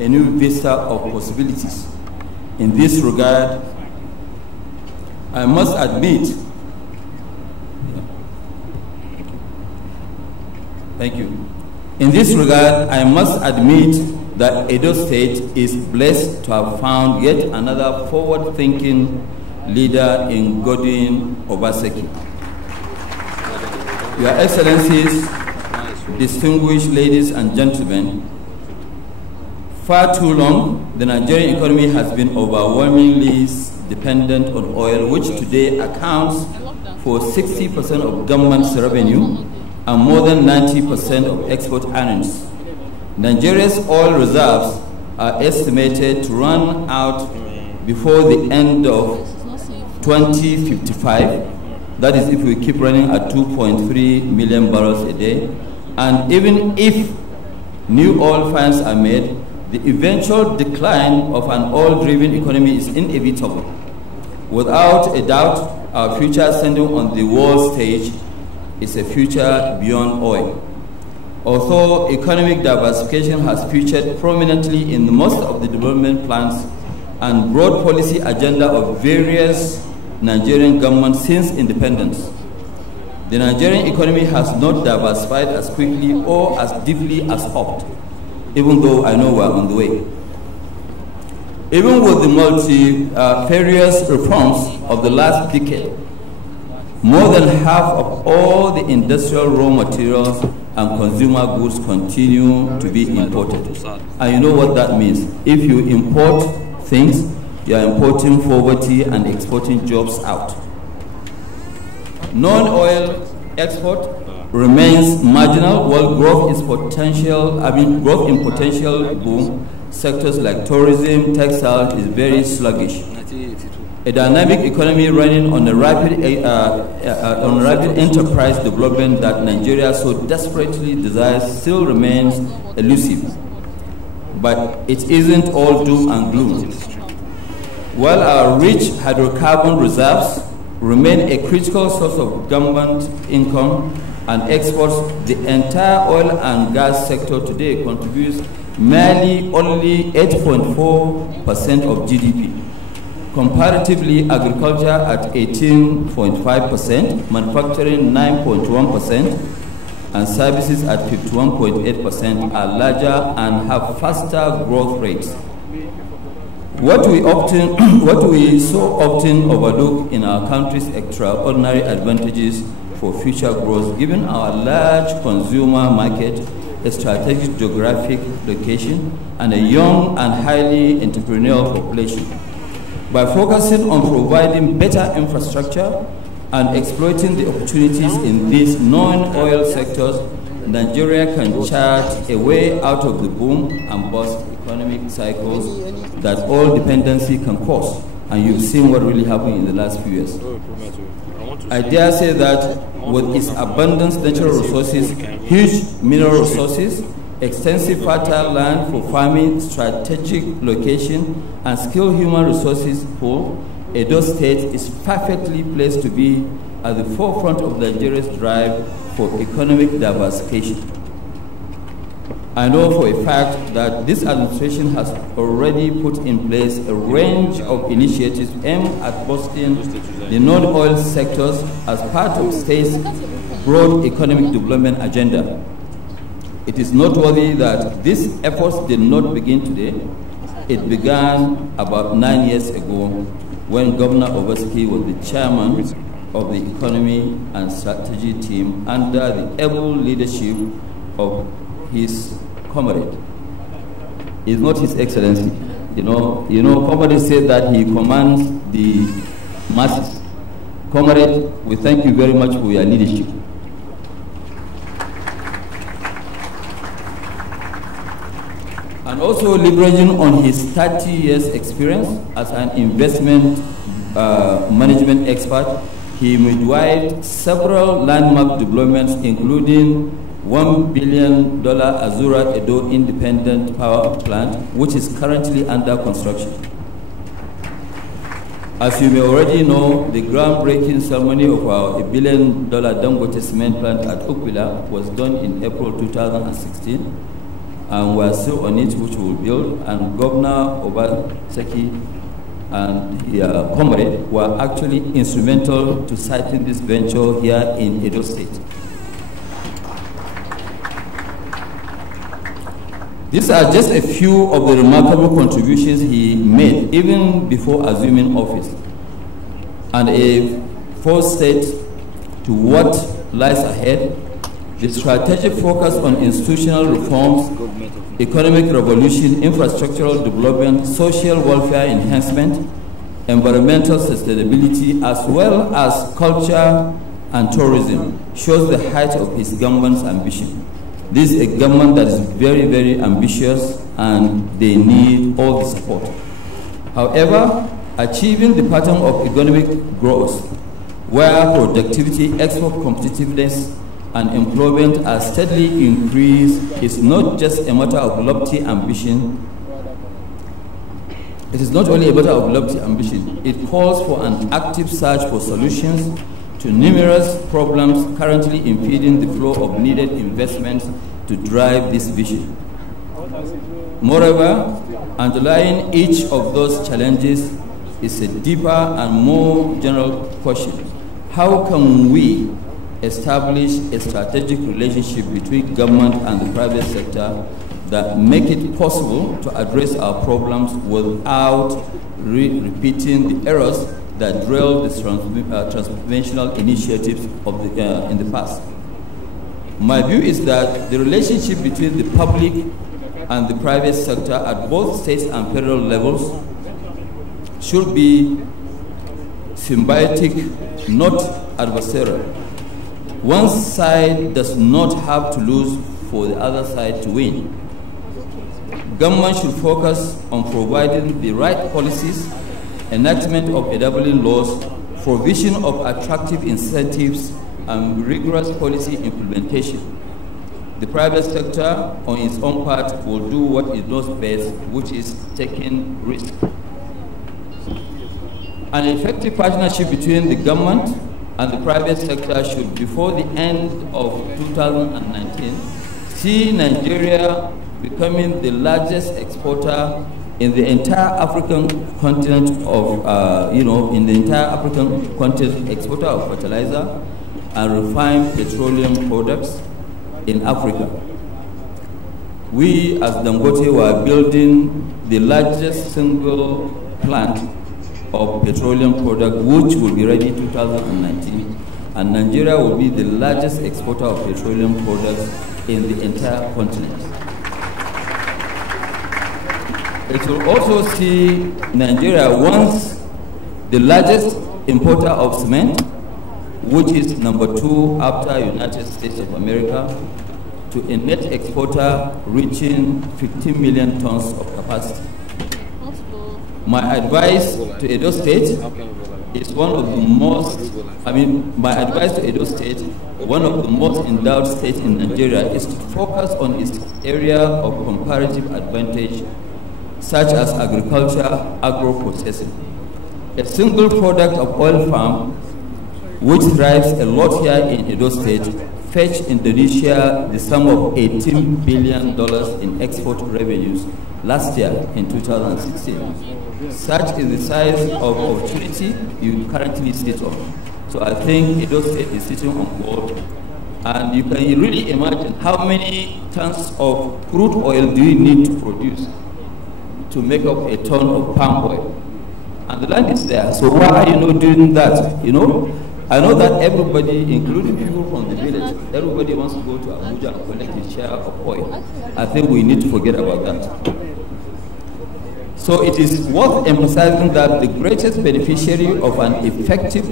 a new vista of possibilities. In this regard, I must admit, thank you. In this regard, I must admit that Edo State is blessed to have found yet another forward-thinking leader in Godwin Obaseki. Your Excellencies, distinguished ladies and gentlemen, far too long, the Nigerian economy has been overwhelmingly dependent on oil, which today accounts for 60% of government's revenue and more than 90% of export earnings. Nigeria's oil reserves are estimated to run out before the end of 2055. That is if we keep running at 2.3 million barrels a day. And even if new oil finds are made, the eventual decline of an oil-driven economy is inevitable. Without a doubt, our future standing on the world stage is a future beyond oil. Although economic diversification has featured prominently in most of the development plans and broad policy agenda of various Nigerian governments since independence, the Nigerian economy has not diversified as quickly or as deeply as hoped, even though I know we're on the way. Even with the multifarious reforms of the last decade, more than half of all the industrial raw materials and consumer goods continue to be imported. And you know what that means. If you import things, you are importing poverty and exporting jobs out. Non-oil export remains marginal, while growth in potential boom sectors like tourism, textile is very sluggish. A dynamic economy running on a rapid enterprise development that Nigeria so desperately desires still remains elusive. But it isn't all doom and gloom. While our rich hydrocarbon reserves remain a critical source of government income and exports, the entire oil and gas sector today contributes merely only 8.4% of GDP. Comparatively, agriculture at 18.5%, manufacturing 9.1%, and services at 51.8% are larger and have faster growth rates. What we so often overlook in our country's extraordinary advantages for future growth, given our large consumer market, a strategic geographic location, and a young and highly entrepreneurial population. By focusing on providing better infrastructure and exploiting the opportunities in these non-oil sectors, Nigeria can chart a way out of the boom and bust economic cycles that oil dependency can cause. And you've seen what really happened in the last few years. I dare say that with its abundant natural resources, huge mineral resources, extensive fertile land for farming, strategic location, and skilled human resources pool, Edo State is perfectly placed to be at the forefront of Nigeria's drive for economic diversification. I know for a fact that this administration has already put in place a range of initiatives aimed at boosting the non-oil sectors as part of the state's broad economic development agenda. It is noteworthy that these efforts did not begin today. It began about 9 years ago when Governor Obaseki was the chairman of the Economy and Strategy team under the able leadership of his comrade. He's not His Excellency. You know, comrade said that he commands the masses. Comrade, we thank you very much for your leadership. And also leveraging on his 30 years experience as an investment management expert, he midwifed several landmark developments, including $1 billion Azura Edo Independent Power Plant, which is currently under construction. As you may already know, the groundbreaking ceremony of our $1 billion Dangote cement plant at Ukwila was done in April 2016. and we are still on it, which we will build. And Governor Obaseki and comrade were actually instrumental to siting this venture here in Edo State. These are just a few of the remarkable contributions he made even before assuming office, and a foresight to what lies ahead. The strategic focus on institutional reforms, economic revolution, infrastructural development, social welfare enhancement, environmental sustainability, as well as culture and tourism, shows the height of his government's ambition. This is a government that is very, very ambitious, and they need all the support. However, achieving the pattern of economic growth, where productivity, export competitiveness, and employment are steadily increased, is not just a matter of lofty ambition. It is not only a matter of lofty ambition. It calls for an active search for solutions to numerous problems currently impeding the flow of needed investments to drive this vision. Moreover, underlying each of those challenges is a deeper and more general question. How can we establish a strategic relationship between government and the private sector that make it possible to address our problems without repeating the errors that drilled the transformational initiatives of in the past? My view is that the relationship between the public and the private sector at both state and federal levels should be symbiotic, not adversarial. One side does not have to lose for the other side to win. Government should focus on providing the right policies, enactment of enabling laws, provision of attractive incentives, and rigorous policy implementation. The private sector, on its own part, will do what it knows best, which is taking risk. An effective partnership between the government and the private sector should, before the end of 2019, see Nigeria becoming the largest exporter in the entire African continent exporter of fertilizer and refined petroleum products in Africa. We, as Dangote, were building the largest single plant of petroleum product, which will be ready in 2019, and Nigeria will be the largest exporter of petroleum products in the entire continent. It will also see Nigeria once the largest importer of cement, which is #2 after United States of America, to a net exporter reaching 15 million tons of capacity. My advice to Edo State is one of the most endowed states in Nigeria, is to focus on its area of comparative advantage, such as agriculture, agro-processing. A single product of oil palm, which thrives a lot here in Edo State, fetched Indonesia the sum of $18 billion in export revenues last year in 2016. Such is the size of opportunity you currently sit on. So I think Edo State is sitting on gold. And you can really imagine how many tons of crude oil do you need to produce to make up a ton of palm oil. And the land is there. So why are you not doing that? You know, I know that everybody, including people from the village, everybody wants to go to Abuja and collect a share of oil. I think we need to forget about that. So it is worth emphasizing that the greatest beneficiary of an effective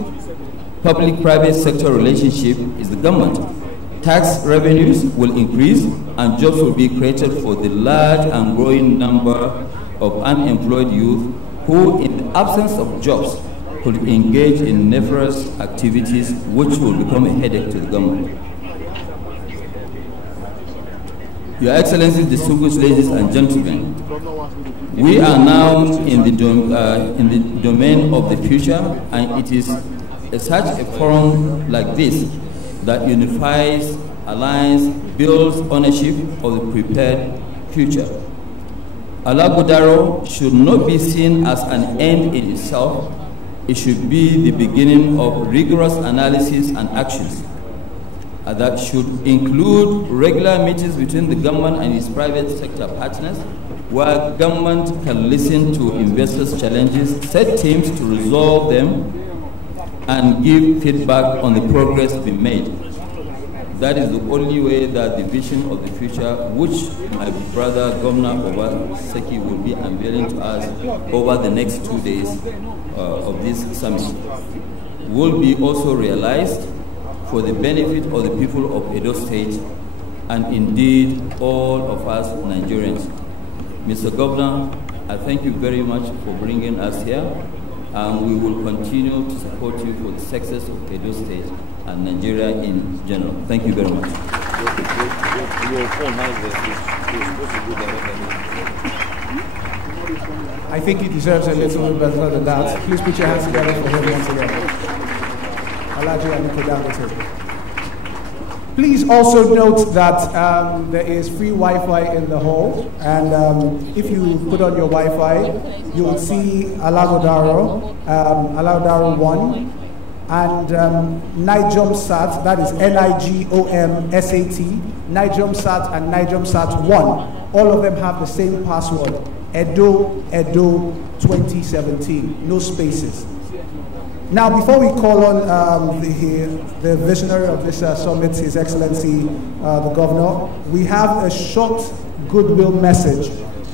public-private sector relationship is the government. Tax revenues will increase and jobs will be created for the large and growing number of unemployed youth who, in the absence of jobs, could engage in nefarious activities which will become a headache to the government. Your Excellency, distinguished ladies and gentlemen, we are now in the domain of the future, and it is such a forum like this that unifies, aligns, builds ownership of the prepared future. ALAGHODARO should not be seen as an end in itself. It should be the beginning of rigorous analysis and actions that should include regular meetings between the government and its private sector partners, where government can listen to investors' challenges, set teams to resolve them, and give feedback on the progress being made. That is the only way that the vision of the future, which my brother Governor Obaseki will be unveiling to us over the next 2 days of this summit, will be also realized for the benefit of the people of Edo State and indeed all of us Nigerians. Mr. Governor, I thank you very much for bringing us here, and we will continue to support you for the success of Edo State and Nigeria in general. Thank you very much. I think he deserves a little bit better than that. Please put your hands together for him once again. ALAGHODARO. Please also note that there is free Wi-Fi in the hall, and if you put on your Wi-Fi, you will see ALAGHODARO, ALAGHODARO 1, and NIGOMSAT, that is NIGOMSAT, NIGOMSAT and NIGOMSAT 1. All of them have the same password, Edo 2017, no spaces. Now, before we call on the visionary of this summit, His Excellency, the Governor, we have a short goodwill message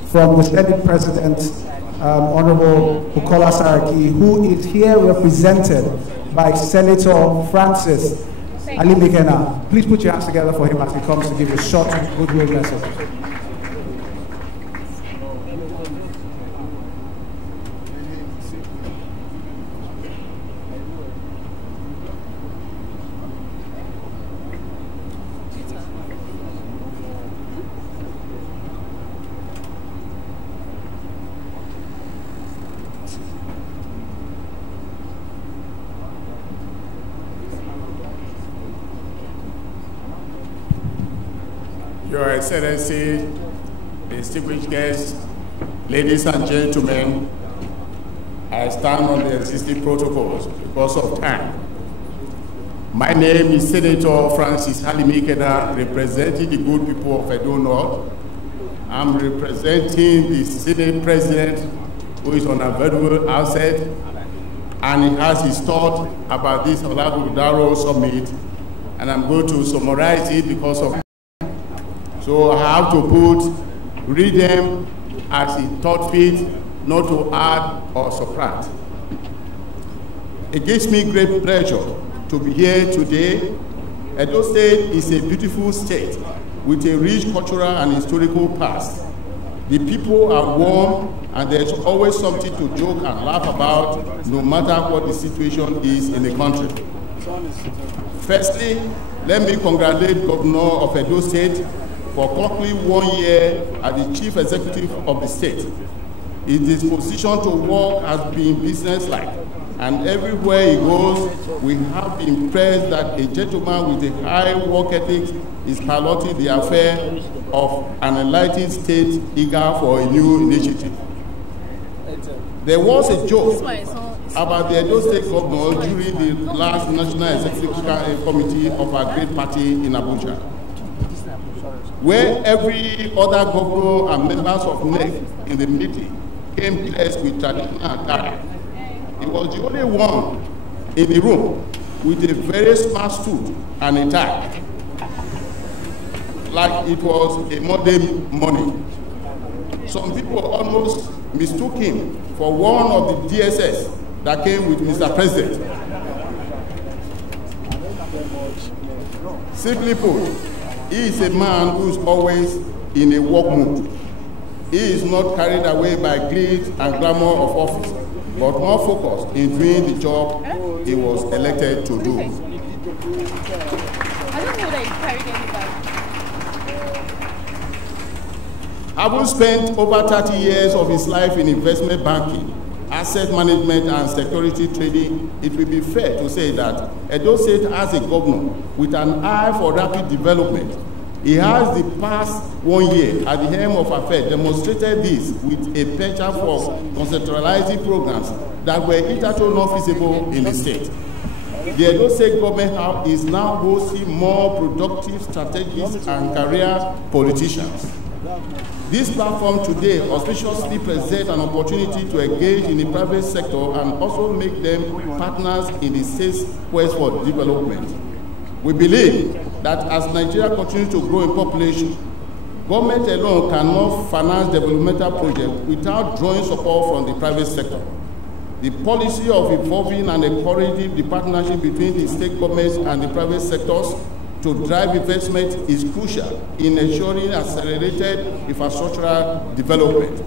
from the Senate President, Honorable Bukola Saraki, who is here represented by Senator Francis Alimekena. Please put your hands together for him as he comes to give a short goodwill message. Your Excellency, distinguished guests, ladies and gentlemen, I stand on the existing protocols because of time. My name is Senator Francis Alimekena, representing the good people of Edo North. I'm representing the Senate President, who is unavailable outside, and he has his thought about this ALAGHODARO summit, and I'm going to summarize it because of. So I have to read them as he thought fit, not to add or subtract. It gives me great pleasure to be here today. Edo State is a beautiful state with a rich cultural and historical past. The people are warm, and there's always something to joke and laugh about, no matter what the situation is in the country. Firstly, let me congratulate Governor of Edo State for currently 1 year as the Chief Executive of the state. His disposition to work has been businesslike, and everywhere he goes, we have been impressed that a gentleman with a high work ethic is piloting the affair of an enlightened state eager for a new initiative. There was a joke about the Edo State Governor during the last National Executive Committee of our great party in Abuja, where every other governor and members of NEC in the meeting came dressed with traditional attire. He was the only one in the room with a very smart suit and a tie, like it was a Monday morning. Some people almost mistook him for one of the DSS that came with Mr. President. Simply put, he is a man who is always in a work mood. He is not carried away by greed and glamour of office, but more focused in doing the job he was elected to do. I don't know that he's carried anybody. Having spent over 30 years of his life in investment banking, asset management and security trading, it will be fair to say that Edo State has a governor with an eye for rapid development He has the past 1 year at the helm of affairs demonstrated this with a penchant for conceptualizing programs that were hitherto not feasible in the state. The Edo State government is now hosting more productive strategists and career politicians. This platform today auspiciously presents an opportunity to engage in the private sector and also make them partners in the state's quest for development. We believe that as Nigeria continues to grow in population, government alone cannot finance developmental projects without drawing support from the private sector. The policy of involving and encouraging the partnership between the state governments and the private sectors to drive investment is crucial in ensuring accelerated infrastructural development.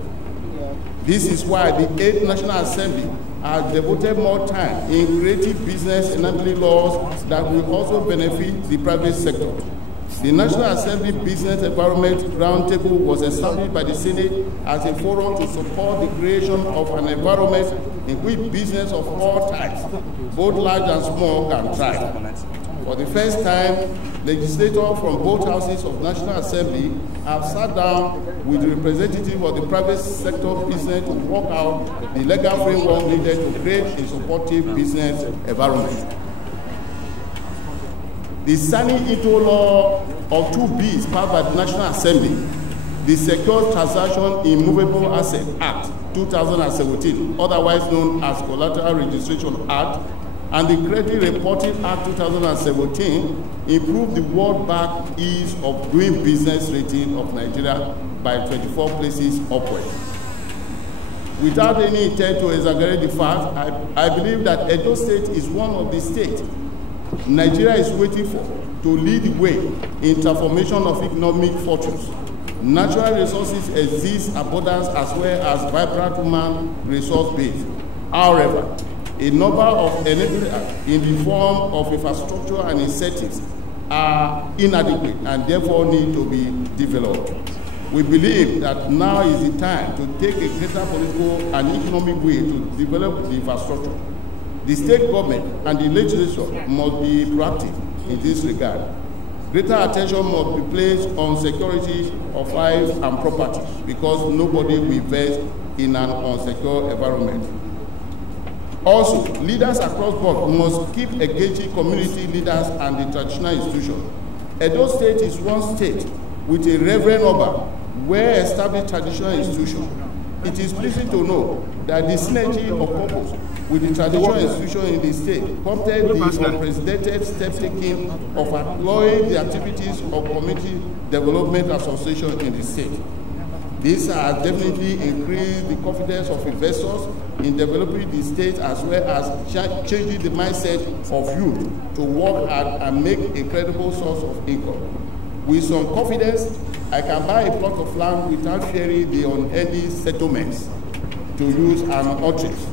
This is why the 8th National Assembly has devoted more time in creating business enabling laws that will also benefit the private sector. The National Assembly Business Environment Roundtable was established by the Senate as a forum to support the creation of an environment in which business of all types, both large and small, can thrive. For the first time, legislators from both houses of National Assembly have sat down with the representative of the private sector business to work out the legal framework needed to create a supportive business environment. The signing into law of 2 bills passed by the National Assembly, the Secure Transaction in Movable Asset Act 2017, otherwise known as Collateral Registration Act, and the Credit Reporting Act 2017 improved the World Bank ease of doing business rating of Nigeria by 24 places upward. Without any intent to exaggerate the fact, I believe that Edo State is one of the states Nigeria is waiting for to lead the way in transformation of economic fortunes. Natural resources exist abundance as well as vibrant human resource base. However, a number of enablers in the form of infrastructure and incentives are inadequate and therefore need to be developed. We believe that now is the time to take a greater political and economic way to develop the infrastructure. The state government and the legislature must be proactive in this regard. Greater attention must be placed on security of life and property because nobody will invest in an unsecure environment. Also, leaders across board must keep engaging community leaders and the traditional institutions. Edo State is one state with a reverend Oba, well-established traditional institution. It is pleasing to know that the synergy of purpose with the traditional institution in the state prompted the unprecedented step taking of employing the activities of Community Development Association in the state. This has definitely increased the confidence of investors in developing the state as well as changing the mindset of youth to work hard and make a credible source of income. With some confidence, I can buy a plot of land without fearing the unending settlements, to use an utterance.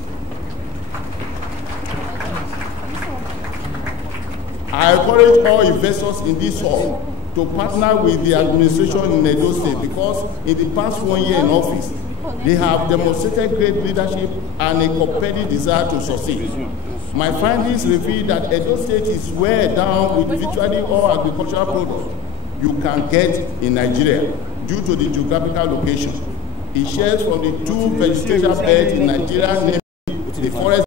I encourage all investors in this hall to partner with the administration in Edo State because in the past 1 year in office, they have demonstrated great leadership and a compelling desire to succeed. My findings reveal that Edo State is well down with virtually all agricultural products you can get in Nigeria due to the geographical location. It shares from the 2 vegetation beds in Nigeria, namely the forest